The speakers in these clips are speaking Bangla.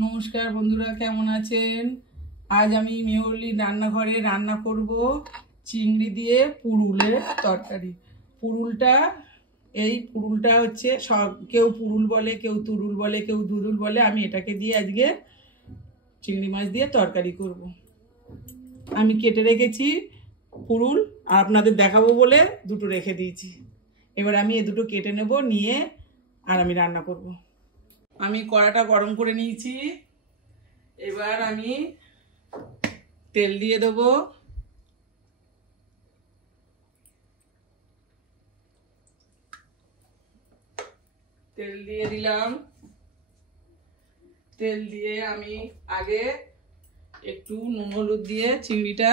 নমস্কার বন্ধুরা, কেমন আছেন? আজ আমি মেহলি রান্নাঘরে রান্না করব চিংড়ি দিয়ে পুরুলের তরকারি। পুরুলটা হচ্ছে সব, কেউ পুরুল বলে, কেউ তুরুল বলে, কেউ দুরুল বলে। আমি এটাকে দিয়ে আজকে চিংড়ি মাছ দিয়ে তরকারি করব। আমি কেটে রেখেছি পুরুল, আর আপনাদের দেখাবো বলে দুটো রেখে দিয়েছি। এবার আমি এ দুটো কেটে নেব, নিয়ে আর আমি রান্না করব। আমি কড়াটা গরম করে নিয়েছি। এবার আমি তেল দিয়ে দেব। তেল দিয়ে দিলাম। তেল দিয়ে আমি আগে একটু নুন হলুদ দিয়ে চিংড়িটা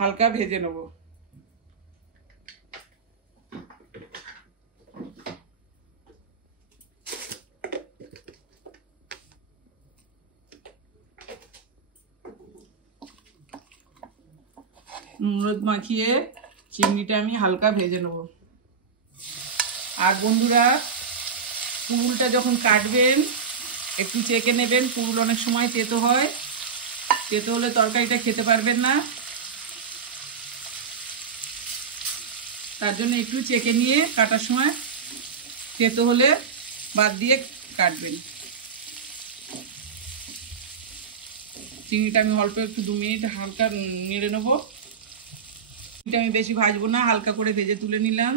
হালকা ভেজে নেব। নুন হলুদ মাখিয়ে চিংড়িটা আমি হালকা ভেজে নেব। আর বন্ধুরা, পুরুলটা যখন কাটবেন একটু চেকে নেবেন। পুরুল অনেক সময় তেতো হয়, তেতো হলে তরকারিটা খেতে পারবেন না। তার জন্য একটু চেকে নিয়ে কাটার সময় তেতো হলে বাদ দিয়ে কাটবেন। চিংড়িটা আমি অল্প একটু 2 মিনিট হালকা নেড়ে নেবো। এটা আমি বেশি ভাজবো না, হালকা করে ভেজে তুলে নিলাম।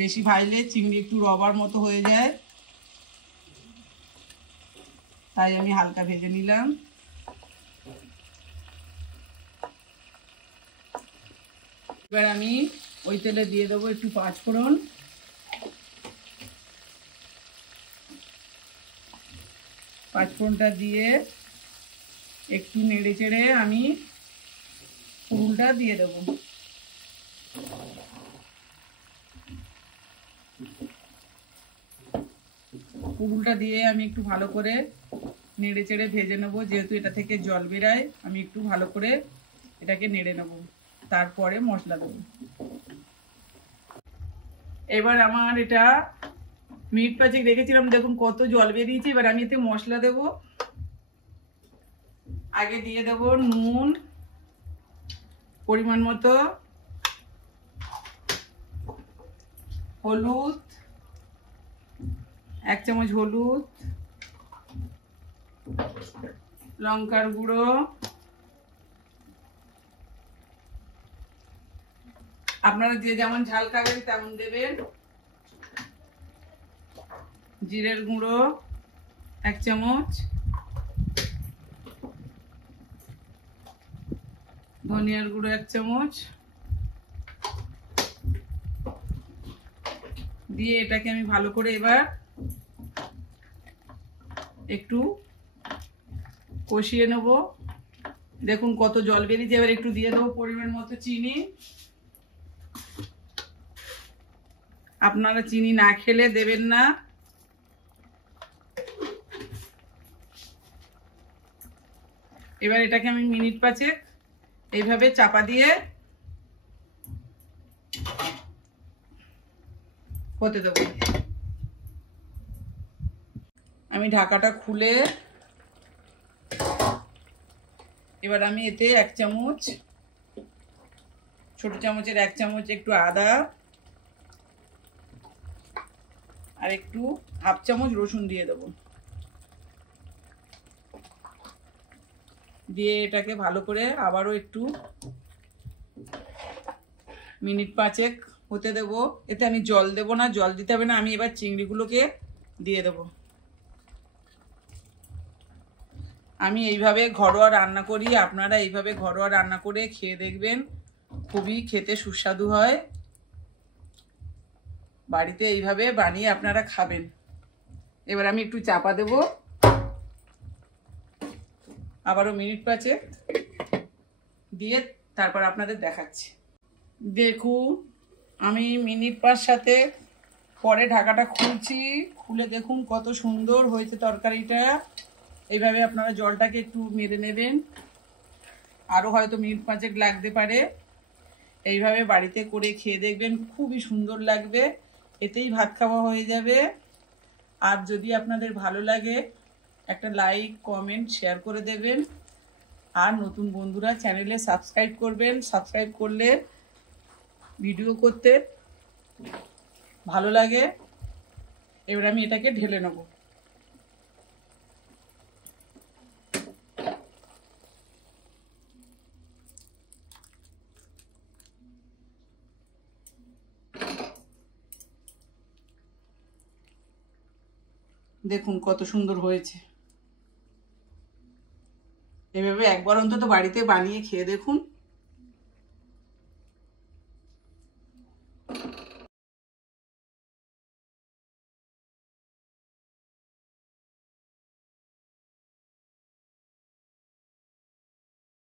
বেশি ভাজলে চিংড়ি একটু রবার মতো হয়ে যায়, তাই আমি হালকা ভেজে নিলাম। এবার আমি ওই তেলে দিয়ে দেবো একটু 5 ফোড়ন। 5 ফোড়নটা দিয়ে একটু নেড়ে চেড়ে আমি পুরুলটা দিয়ে দেবো। পুরুলটা দিয়ে আমি একটু ভালো করে নেড়ে চেড়ে ভেজে নেবো। যেহেতু এটা থেকে জল বেরায়, আমি একটু ভালো করে এটাকে নেড়ে নেব, তারপরে মশলা দেবো। এবার আমার এটা মিনিট 5 রেখেছিলাম, দেখুন কত জল বেরিয়েছে। এবার আমি এতে মশলা দেব। আগে দিয়ে দেব নুন পরিমাণ মতো, হলুদ 1 চামচ, হলুদ, লঙ্কার গুঁড়ো, আপনারা যে যেমন ঝাল খাবেন তেমন দেবেন, জিরের গুঁড়ো 1 চামচ, ধনিয়ার গুঁড়ো 1 চামচ দিয়ে এটাকে আমি ভালো করে এবার একটু কষিয়ে নেব। দেখুন কত জল বেরিয়েছে। এবার একটু দিয়ে দেবো পরিমাণ মতো চিনি। আপনারা চিনি না খেলে দেবেন না। এবার এটাকে আমি মিনিট 5 এইভাবে চাপা দিয়ে হতে দেবো। আমি ঢাকাটা খুলে এবার আমি এতে 1 চামচ, ছোট চামচের 1 চামচ একটু আদা আর একটু 1/2 চামচ রসুন দিয়ে দেবো। দিয়ে এটাকে ভালো করে আবারও একটু মিনিট 5 হতে দেব। এতে আমি জল দেব না, জল দিতে হবে না। আমি এবার চিংড়িগুলোকে দিয়ে দেব। আমি এইভাবে ঘরোয়া রান্না করি, আপনারা এইভাবে ঘরোয়া রান্না করে খেয়ে দেখবেন, খুবই খেতে সুস্বাদু হয়। বাড়িতে এইভাবে বানিয়ে আপনারা খাবেন। এবার আমি একটু চাপা দেব, আবারও মিনিট 5 দিয়ে তারপর আপনাদের দেখাচ্ছি। দেখুন আমি মিনিট 5 পরে ঢাকাটা খুলছি। খুলে দেখুন কত সুন্দর হয়েছে তরকারিটা। এইভাবে আপনারা জলটাকে একটু মেরে নেবেন, আরও হয়তো মিনিট 5 লাগতে পারে। এইভাবে বাড়িতে করে খেয়ে দেখবেন, খুবই সুন্দর লাগবে। এতেই ভাত খাওয়া হয়ে যাবে। আর যদি আপনাদের ভালো লাগে একটা লাইক কমেন্ট শেয়ার করে দেবেন। আর নতুন বন্ধুরা চ্যানেলে সাবস্ক্রাইব করবেন। সাবস্ক্রাইব করলে ভিডিও করতে ভালো লাগে। এবার আমি এটাকে ঢেলে নেব। দেখুন কত সুন্দর হয়েছে। এভাবে একবার অন্তত বাড়িতে বানিয়ে খেয়ে দেখুন।